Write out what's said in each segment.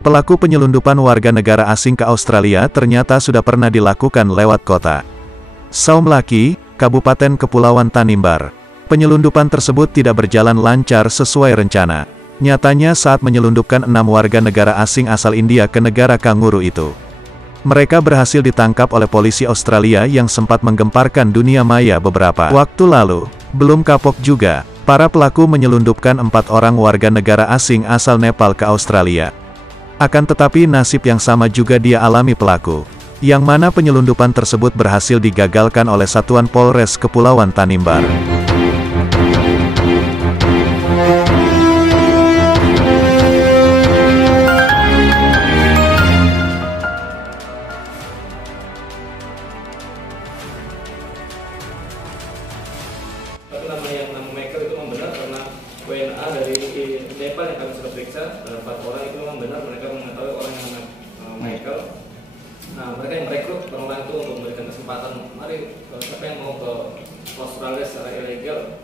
Pelaku penyelundupan warga negara asing ke Australia ternyata sudah pernah dilakukan lewat kota Saumlaki, Kabupaten Kepulauan Tanimbar. Penyelundupan tersebut tidak berjalan lancar sesuai rencana. Nyatanya saat menyelundupkan 6 warga negara asing asal India ke negara kanguru itu, mereka berhasil ditangkap oleh polisi Australia yang sempat menggemparkan dunia maya beberapa waktu lalu. Belum kapok juga, para pelaku menyelundupkan 4 orang warga negara asing asal Nepal ke Australia. Akan tetapi nasib yang sama juga dia alami pelaku, yang mana penyelundupan tersebut berhasil digagalkan oleh Satuan Polres Kepulauan Tanimbar. Tapi nama Michael itu memang benar karena WNA dari Nepal yang kami sudah periksa, ada 4 orang itu memang benar mereka mengetahui orang yang namanya Michael. Nah, mereka yang merekrut orang itu untuk memberikan kesempatan, mari siapa yang mau ke Australia secara ilegal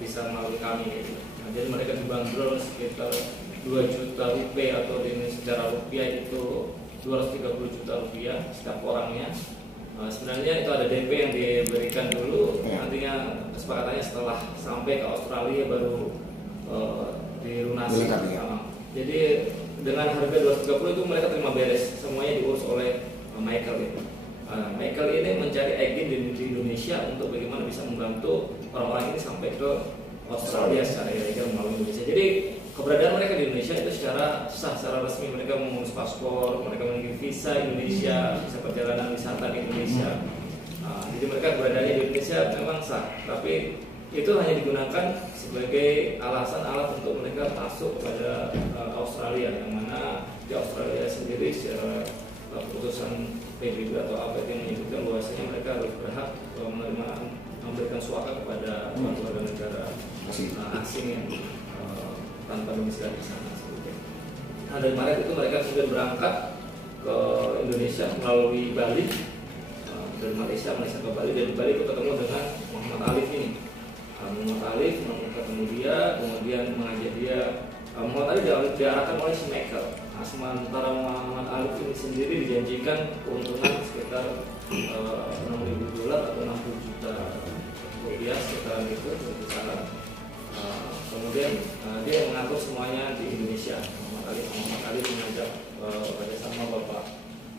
bisa melalui kami. Nah, jadi mereka dibanderol sekitar 2 juta rupiah atau ini secara rupiah itu 230 juta rupiah setiap orangnya. Sebenarnya itu ada DP yang diberikan dulu, nantinya kesepakatannya setelah sampai ke Australia baru dilunasi. Jadi dengan harga 230 itu mereka terima beres, semuanya diurus oleh Michael itu. Michael ini mencari agen di Indonesia untuk bagaimana bisa membantu orang-orang ini sampai ke Australia secara ilegal melalui Indonesia. Jadi keberadaan mereka di Indonesia itu secara sah, secara resmi. Mereka mengurus paspor, mereka memiliki visa Indonesia, visa perjalanan wisata di Indonesia. Jadi mereka keberadaannya di Indonesia memang sah, tapi itu hanya digunakan sebagai alat untuk mereka masuk kepada Australia, yang mana di Australia sendiri secara keputusan PBB atau apa yang menyebutkan bahwasanya mereka harus berhak memberikan suaka kepada warga negara asing yang tanpa domisili di sana. Nah, dari Maret itu mereka sudah berangkat ke Indonesia melalui Bali, dari Malaysia ke Bali. Dari Bali itu ketemu dengan Muhammad Alif ini. Muhammad Alif ketemu dia, kemudian mengajak dia. Muhammad Alif diarahkan oleh si Michael. Nah, sementara Muhammad Alif ini sendiri dijanjikan keuntungan sekitar $6.000 atau 60 juta rupiah sekitar itu berbicara. Kemudian dia mengatur semuanya di Indonesia. Muhammad Alif mengajak kerjasama Bapak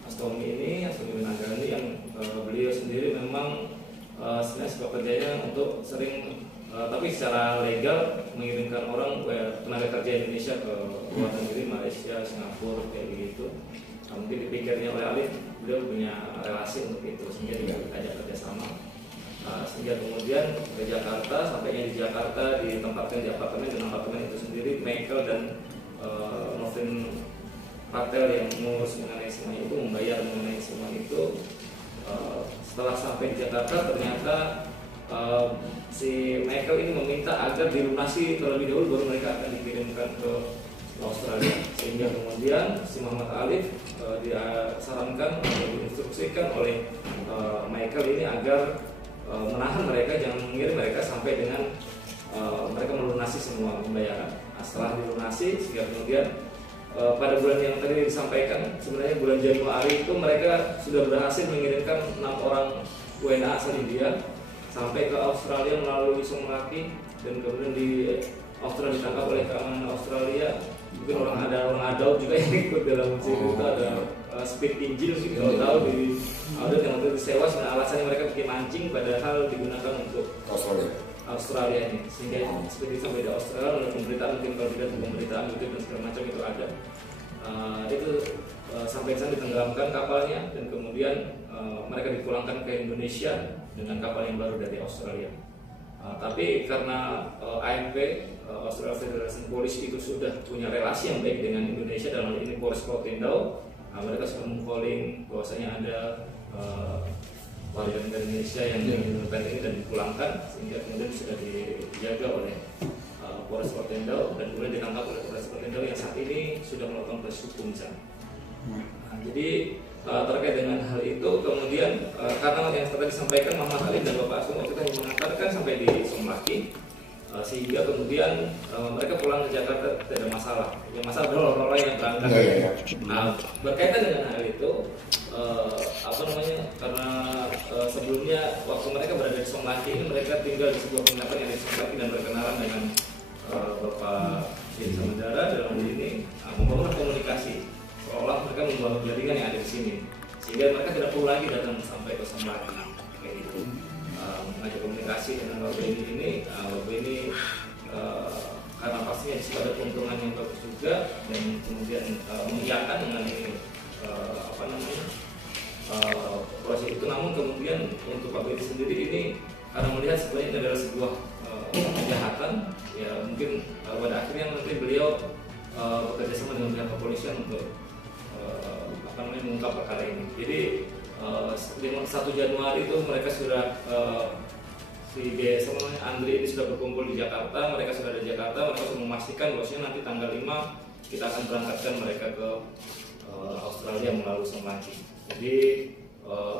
Astomi Winanggani yang beliau sendiri memang sebenarnya sebab kerjanya untuk sering tapi secara legal mengirimkan orang tenaga kerja Indonesia ke luar negeri, Malaysia, Singapura kayak begitu. Mungkin dipikirnya oleh Alif, beliau punya relasi untuk itu sehingga dia ajak kerjasama. Sehingga kemudian ke Jakarta, sampainya di Jakarta ditempatkan di apartemen, dan apartemen itu sendiri Michael dan Novin Patel yang mengurus mengenai semuanya itu, membayar mengenai semua itu. Setelah sampai di Jakarta ternyata si Michael ini meminta agar dilunasi terlebih dahulu baru mereka akan dikirimkan ke Australia. Sehingga kemudian si Muhammad Alif disarankan atau diinstruksikan oleh Michael ini agar menahan mereka, jangan mengirim mereka sampai dengan mereka melunasi semua pembayaran. Nah, setelah dilunasi, sehingga kemudian pada bulan yang tadi disampaikan, sebenarnya bulan Januari itu mereka sudah berhasil mengirimkan 6 orang WNA asal India sampai ke Australia melalui Saumlaki, dan kemudian di Australia ditangkap oleh keamanan Australia. Mungkin orang adult juga yang ikut dalam sini itu ada speed engine mungkin kalau tahu di audit yang untuk disewa, sebenarnya alasannya mereka bikin mancing padahal digunakan untuk Australia ini, sehingga seperti sampai di Australia oleh pemberitaan, mungkin kalau tidak pemberitaan gitu dan segala macam itu ada. Itu sampai sana ditenggelamkan kapalnya, dan kemudian mereka dipulangkan ke Indonesia dengan kapal yang baru dari Australia. Tapi karena AFP, Australia Federation Police itu sudah punya relasi yang baik dengan Indonesia, dalam hal ini Polres Pulau Tindau, mereka sudah meng-calling bahwasanya ada warga negara Indonesia yang menyelundupkan ini dan dipulangkan, sehingga kemudian sudah dijaga oleh Polres Pulau Tindau dan kemudian ditangkap oleh Polres Pulau Tindau yang saat ini sudah melakukan proses hukum di sana. Jadi terkait dengan hal itu, kemudian karena yang tadi disampaikan Muhammad Alif dan Bapak Asung, kita mengatakan sampai di Saumlaki, sehingga kemudian mereka pulang ke Jakarta tidak ada masalah. Yang masalah adalah orang-orang yang berangkat. Nah, berkaitan dengan hal itu, karena sebelumnya waktu mereka berada di Somlaki ini mereka tinggal di sebuah penginapan yang di Somlaki dan berkenalan dengan Bapak Deni Samudera dalam hal ini membangun komunikasi, seolah mereka membangun jaringan yang ada di sini, sehingga mereka tidak perlu lagi datang sampai ke Somlaki kayak gitu. Mengajak komunikasi dengan Bapak ini karena pastinya di situ ada keuntungan yang bagus juga, dan kemudian mengiyakan dengan ini proses itu. Namun kemudian untuk Pak Beni sendiri ini karena melihat sebenarnya ini adalah sebuah kejahatan, ya mungkin pada akhirnya nanti beliau bekerja sama dengan pihak kepolisian untuk mengungkap perkara ini. Jadi 1 Januari itu mereka sudah si Andri ini sudah berkumpul di Jakarta, mereka sudah ada di Jakarta, mereka sudah memastikan bahwasanya nanti tanggal 5 kita akan berangkatkan mereka ke Australia melalui Somlaki. Jadi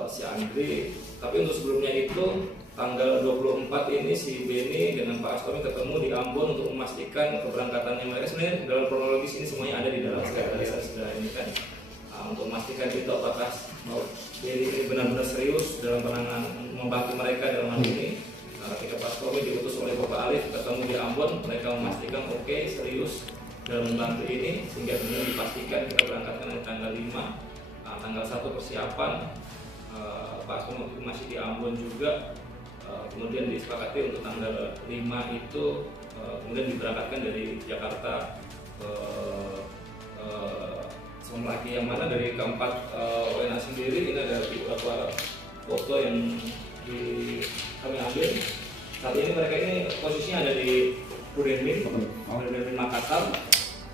si Andri, tapi untuk sebelumnya itu tanggal 24 ini si Beni dengan Pak Astomi ketemu di Ambon untuk memastikan keberangkatannya mereka. Sebenarnya dalam kronologis ini semuanya ada di dalam saya sudah ini kan, untuk memastikan itu apakah Beni ini benar-benar serius dalam penanganan membantu mereka dalam hal ini. Ketika Pak Astomi diutus oleh Bapak Alif ketemu di Ambon, mereka memastikan oke, serius dalam membantu ini, sehingga kemudian dipastikan kita berangkatkan di tanggal 5. Tanggal 1 persiapan, Pak Astomi masih di Ambon juga. Kemudian disepakati untuk tanggal 5 itu kemudian diberangkatkan dari Jakarta ke Somlaki, yang mana dari keempat WNA sendiri ini ada beberapa foto yang kami ambil. Saat ini mereka ini posisinya ada di Rudenmin Makassar,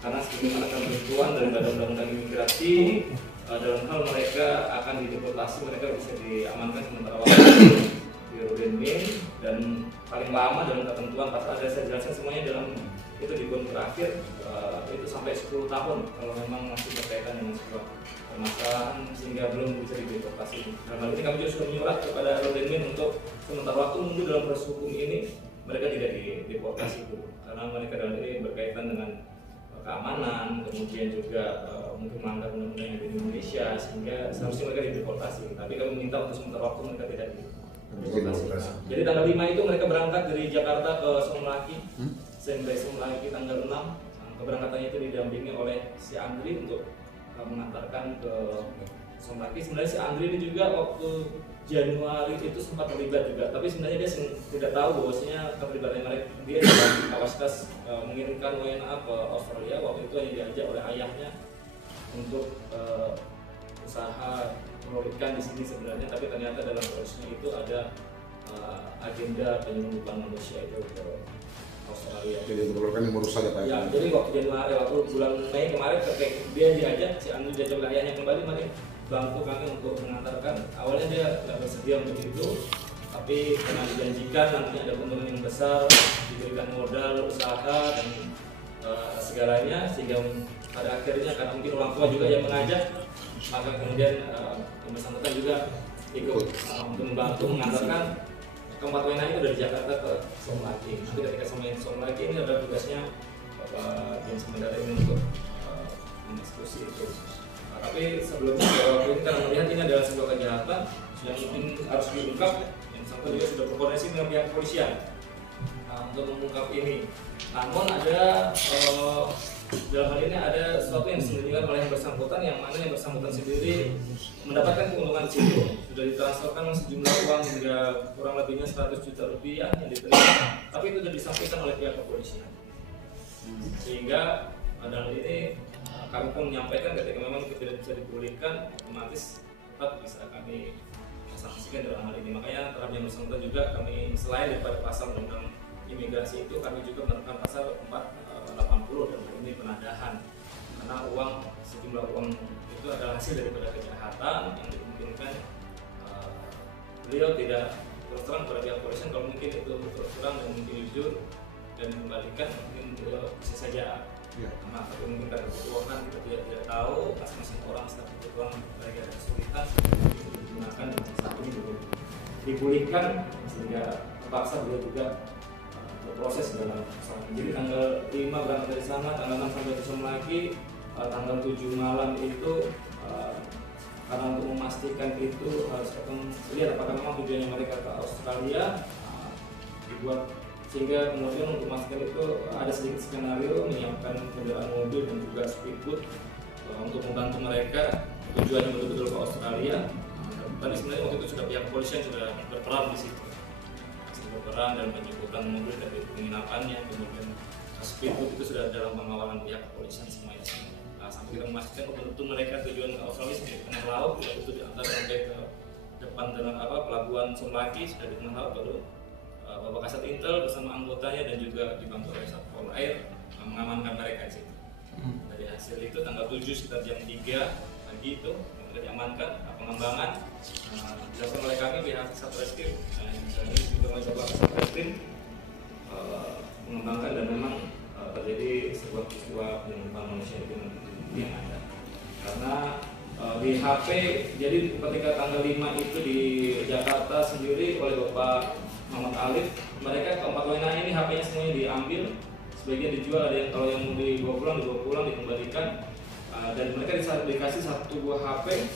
karena sebagaimana ketentuan dari Badan Undang-Undang Imigrasi, dalam hal mereka akan dideportasi, mereka bisa diamankan sementara waktu di Rudenmin, dan paling lama dalam ketentuan pasal ada saya jelaskan semuanya dalam itu di poin terakhir, itu sampai 10 tahun kalau memang masih berkaitan dengan sebuah permasalahan sehingga belum bisa dideportasi. Dalam hal ini kami juga sudah menyurat kepada Rudenmin untuk sementara waktu menunggu dalam proses hukum ini mereka tidak dideportasi dulu, karena mereka dalam ini berkaitan dengan keamanan, kemudian juga mungkin melanggar undang-undang yang ada di Indonesia, sehingga seharusnya mereka dideportasi. Tapi kami minta untuk sementara waktu mereka tidak dideportasi. Jadi tanggal 5 itu mereka berangkat dari Jakarta ke Somlaki, sampai Somlaki tanggal 6. Keberangkatannya itu didampingi oleh si Andri untuk mengantarkan ke Somlaki. Sebenarnya si Andri ini juga waktu Januari itu sempat terlibat juga, tapi sebenarnya dia tidak tahu bahwasanya keterlibatan mereka. Dia dalam kapasitas mengirimkan WNA ke Australia. Waktu itu hanya diajak oleh ayahnya untuk usaha meloloskan di sini sebenarnya, tapi ternyata dalam prosesnya itu ada agenda penyelundupan manusia itu ke Australia. Jadi berulang yang merusak ya Pak? Ya, jadi waktu Januari, waktu bulan Mei kemarin dia diajak, si Andri diajak oleh ayahnya kembali, mari bantu kami untuk mengantarkan. Awalnya dia tidak bersedia untuk itu, tapi karena dijanjikan nanti ada keuntungan yang besar, diberikan modal usaha dan segalanya, sehingga pada akhirnya karena mungkin orang tua juga yang mengajak, maka kemudian yang bersangkutan juga ikut untuk membantu mengantarkan keempat WNA itu dari Jakarta ke Somlaki. Nanti ketika sampai Somlaki ini adalah tugasnya Bapak Deni Samudera ini untuk mendiskusi itu. Tapi sebelumnya waktu ini karena melihat ini adalah sebuah kejahatan yang mungkin harus diungkap, yang sampai juga sudah berkoordinasi dengan pihak kepolisian untuk mengungkap ini. Namun ada dalam hal ini ada sesuatu yang disembunyikan oleh yang bersangkutan, yang mana yang bersangkutan sendiri mendapatkan keuntungan di situ. Sudah ditransferkan sejumlah uang hingga kurang lebihnya 100 juta rupiah yang diterima, tapi itu sudah disampaikan oleh pihak kepolisian. Sehingga dalam ini kami pun menyampaikan ketika memang itu tidak bisa dipulihkan, otomatis tetap bisa kami sanksikan dalam hal ini. Makanya terhadap yang bersangkutan juga kami selain daripada pasal undang imigrasi itu, kami juga menerapkan pasal 480 dan ini penadahan, karena sejumlah uang itu adalah hasil daripada kejahatan yang dimungkinkan beliau tidak terus terang kepada pihak kepolisian. Kalau mungkin itu terus terang dan mungkin jujur dan dikembalikan, mungkin beliau bisa saja. Nah, tapi mungkin karena kebutuhan kita tidak tahu, masing-masing orang setiap kebutuhan mereka ada kesulitan, itu digunakan dan saat ini belum dipulihkan, sehingga terpaksa beliau juga berproses dalam pesawat. Jadi tanggal 5 berangkat dari sana, tanggal 6 sampai ke Somlaki, tanggal 7 malam itu karena untuk memastikan itu harus lihat apakah memang tujuannya mereka ke Australia, dibuat sehingga kemudian untuk memastikan itu ada sedikit skenario menyiapkan kendaraan mobil dan juga speedboat untuk membantu mereka tujuannya betul-betul ke Australia. Tadi sebenarnya waktu itu sudah pihak kepolisian sudah berperan di situ, berperan dan menyebutkan mobil dari penginapannya, kemudian speedboat itu sudah dalam pengawalan pihak kepolisian semuanya. Sampai kita memastikan betul-betul mereka tujuan ke Australia di tengah laut, tidak itu diantar sampai ke depan dalam pelabuhan Somlaki, sudah di tengah laut baru Bapak Kasat Intel bersama anggotanya dan juga dibantu oleh Satpol Air mengamankan mereka di situ. Dari hasil itu tanggal 7 sekitar jam 3 pagi itu sudah diamankan pengembangan dilakukan oleh kami pihak Satreskrim yang juga mencoba Satreskrim mengembangkan dan memang terjadi sebuah peristiwa penyelundupan manusia itu yang ada. Karena di HP, jadi ketika tanggal 5 itu di Jakarta sendiri oleh Bapak Muhammad Alif, mereka keempat WNA ini HP-nya semuanya diambil, sebagian dijual, ada yang kalau yang mau dibawa pulang dikembalikan, dan mereka dikasih satu buah HP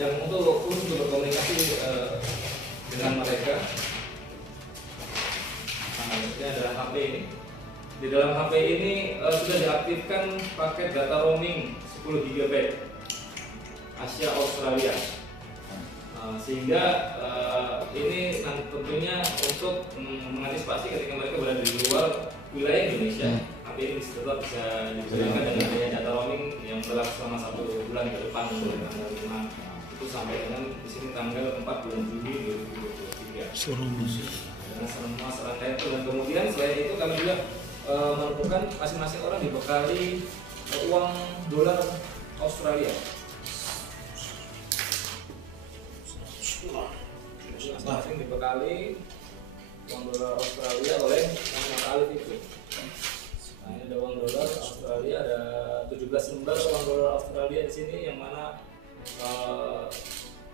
yang untuk berkomunikasi dengan mereka. Nah, ini adalah HP ini. Di dalam HP ini sudah diaktifkan paket data roaming 10 GB Asia Australia, sehingga ini tentunya untuk mengantisipasi ketika mereka berada di luar wilayah Indonesia. HP ini tetap bisa digunakan dengan adanya data roaming yang berlaku selama 1 bulan ke depan, mulai tanggal 5 itu sampai dengan di sini tanggal 4 bulan Juli 2023. Dengan semua serangkaian itu, dan kemudian selain itu kami juga menemukan masing-masing orang dibekali uang dolar Australia. Masing-masing dibekali uang dolar Australia oleh Muhammad Alif itu. Nah, ini ada uang dolar Australia, ada 17 lembar uang dolar Australia di sini, yang mana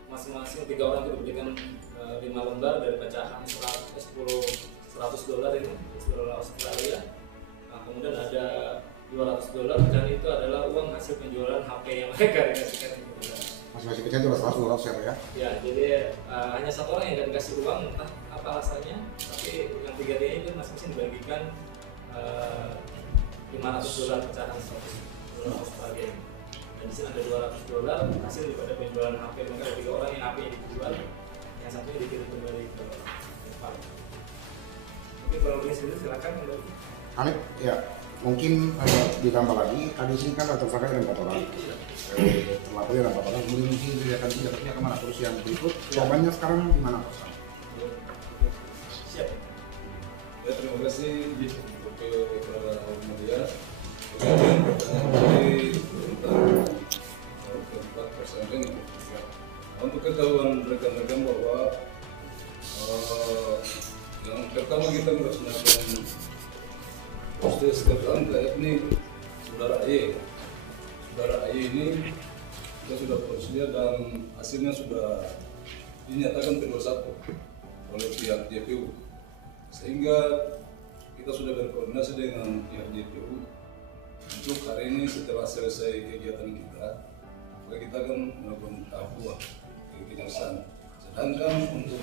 masing-masing 3 orang itu diberikan 5 lembar dari pecahan 100 dolar ini, dolar Australia. Nah, kemudian ada 200 dolar, dan itu adalah uang hasil penjualan HP yang mereka dikasihkan itu. Masing-masing pecahan itu 100 dolar ya? Ya, jadi hanya satu orang yang nggak dikasih uang, entah apa alasannya, tapi yang 3-nya itu masing-masing dibagikan 500 dolar pecahan 100 dolar Australia. Dan di sini ada 200 dolar hasil daripada penjualan HP mereka. Ada 3 orang yang HP yang dijual, yang satunya dikirim kembali ke Jepang. Oke, kalau boleh sendiri silakan kembali. Amit, ya mungkin ditambah lagi, tadi sini kan tersangka dengan 4 orang, terlapor dengan 4 orang, kemudian mungkin dilihatkan senjatanya kemana, terus yang berikut, korbannya sekarang di mana? Siap. Ya, terima kasih untuk media. Dari keempat tersangka ini, untuk ketahuan rekan-rekan bahwa yang pertama kita melaksanakan proses tersangka yakni saudara AY. Saudara AY ini kita sudah proses dan hasilnya sudah dinyatakan P21 oleh pihak JPU, sehingga kita sudah berkoordinasi dengan pihak JPU untuk hari ini setelah selesai kegiatan kita akan melakukan tahap 2 kejaksaan. Sedangkan untuk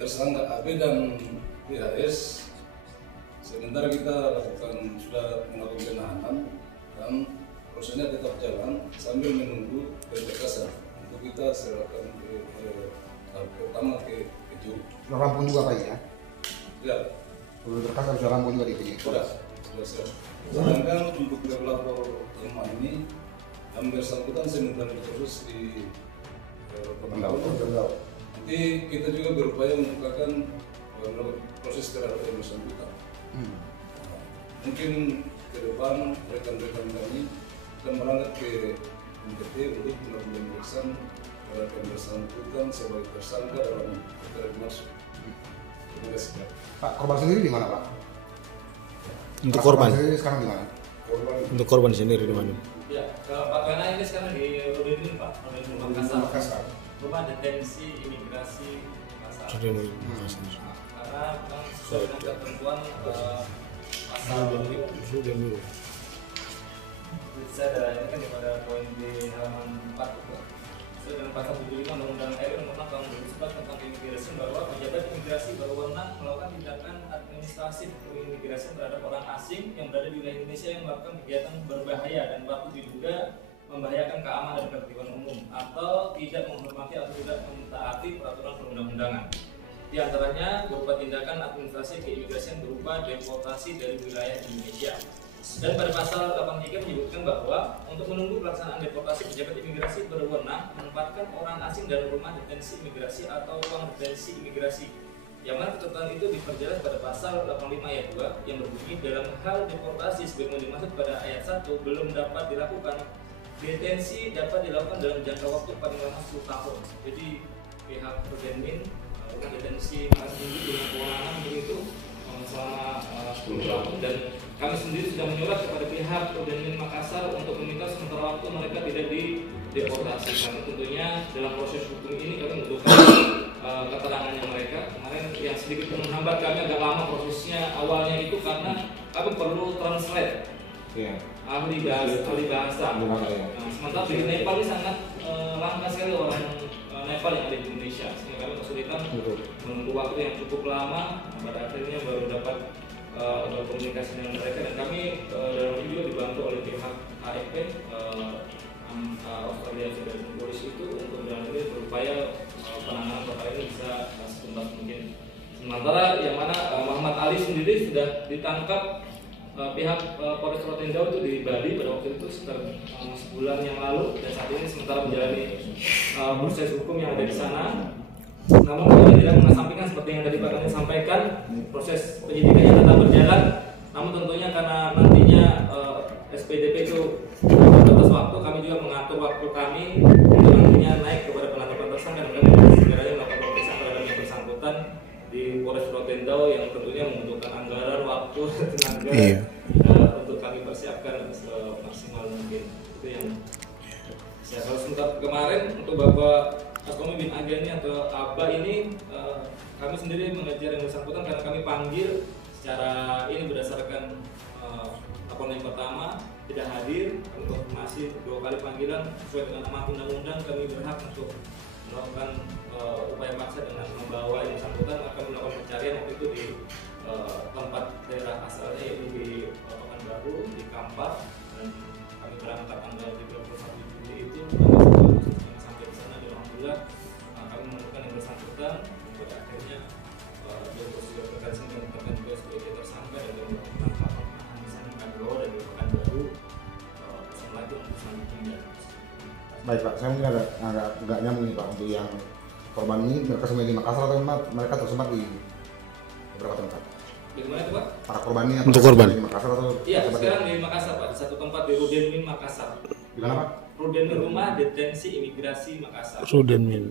tersangka AB dan PHS sementara kita sudah melakukan penahanan dan prosesnya tetap jalan sambil menunggu penjelasan untuk kita serahkan ke tahap pertama ke juri. Sudah rampung juga Pak ya? Ya. Belum terkasar sudah rampung juga di penyidik. Sudah siap. Sedangkan untuk pelapor yang ini yang bersangkutan sementara terus di Pendau. Nanti kita juga berupaya melakukan proses terhadap yang bersangkutan. Mungkin ke depan rekan-rekan kami akan berangkat ke MPT untuk melakukan pemeriksaan terhadap yang bersangkutan sebagai tersangka dalam perkara dimaksud. Terima kasih. Pak, korban sendiri di mana Pak? Untuk korban sendiri sekarang di mana? Untuk korban sendiri di mana? Ya, Pak Wena ini sekarang di Rodin Pak, Rodin Makassar. Rumah detensi imigrasi Makassar. Karena karena memang sesuai dengan ketentuan pasal bisa ada ini kan pada poin di halaman 4 itu. Sesuai dengan pasal 75 Undang-Undang RI Nomor 6 Tahun 2011 tentang imigrasi bahwa pejabat imigrasi berwenang melakukan tindakan administratif imigrasi terhadap orang asing yang berada di wilayah Indonesia yang melakukan kegiatan berbahaya dan patut diduga membahayakan keamanan dan ketertiban umum atau tidak menghormati atau tidak mentaati peraturan perundang-undangan. Di antaranya berupa tindakan administrasi keimigrasian berupa deportasi dari wilayah Indonesia. Dan pada pasal 83 menyebutkan bahwa untuk menunggu pelaksanaan deportasi, pejabat imigrasi berwenang menempatkan orang asing dalam rumah detensi imigrasi atau ruang detensi imigrasi. Yang mana ketentuan itu diperjelas pada pasal 85 ayat 2 yang berbunyi dalam hal deportasi sebagaimana dimaksud pada ayat 1 belum dapat dilakukan. Detensi dapat dilakukan dalam jangka waktu paling lama 10 tahun. Jadi pihak Prodenmin rumah detensi sendiri dengan kewenangan begitu selama 10 tahun, dan kami sendiri sudah menyurat kepada pihak Prodenmin Makassar untuk meminta sementara waktu mereka tidak dideportasi karena tentunya dalam proses hukum ini kami membutuhkan keterangannya mereka. Kemarin yang sedikit menghambat kami agak lama prosesnya awalnya itu karena kami perlu translate. Ahli bahasa. Nah, sementara di Nepal ini sangat langka sekali orang Nepal yang ada di Indonesia, sehingga kami kesulitan menunggu waktu yang cukup lama. Pada akhirnya baru dapat berkomunikasi dengan mereka, dan kami dalam ini juga dibantu oleh pihak AFP Australia Federation Police itu untuk dalam ini berupaya penanganan perkara ini bisa setuntas mungkin. Sementara yang mana Muhammad Ali sendiri sudah ditangkap pihak Polres Rotendao itu di Bali pada waktu itu sekitar sebulan yang lalu, dan saat ini sementara menjalani proses hukum yang ada di sana. Namun kami tidak mengesampingkan seperti yang tadi Pak Kani sampaikan, proses penyidikannya tetap berjalan. Namun tentunya karena nantinya SPDP itu batas waktu, kami juga mengatur waktu kami untuk nantinya naik kepada penetapan tersangka, dan kami segera melakukan pemeriksaan terhadap yang bersangkutan di Polres Rotendao yang tentunya membutuhkan anggaran, waktu, tenaga untuk kami persiapkan maksimal mungkin. Itu yang saya kalau sebentar kemarin untuk Bapak Askomi bin Agani atau Abba ini kami sendiri mengejar yang bersangkutan karena kami panggil secara ini berdasarkan laporan yang pertama tidak hadir, untuk masih 2 kali panggilan sesuai dengan amanat undang-undang kami berhak untuk melakukan upaya paksa dengan membawa yang bersangkutan akan melakukan pencarian waktu itu di tempat daerah asalnya yaitu di Pekanbaru, di Kampar, dan kami berangkat tanggal 31 Juli itu kami sampai di sana, dan alhamdulillah kami menemukan yang bersangkutan. Pada akhirnya dari prosedur perkara ini ditetapkan juga sebagai tersangka dan melakukan penangkapan di sana Pekanbaru dan di Pekanbaru bersama lagi untuk selanjutnya. Baik Pak, saya mungkin agak nyambung nih Pak, untuk yang korban ini mereka semua di Makassar atau mereka tersebar di beberapa tempat? Di mana itu Pak? Para korbannya untuk korban di Makassar atau? Iya, sekarang di Makassar Pak, di satu tempat di Rudenmin Makassar. Di mana Pak? Rudenmin Rumah Detensi Imigrasi Makassar. Rudenmin.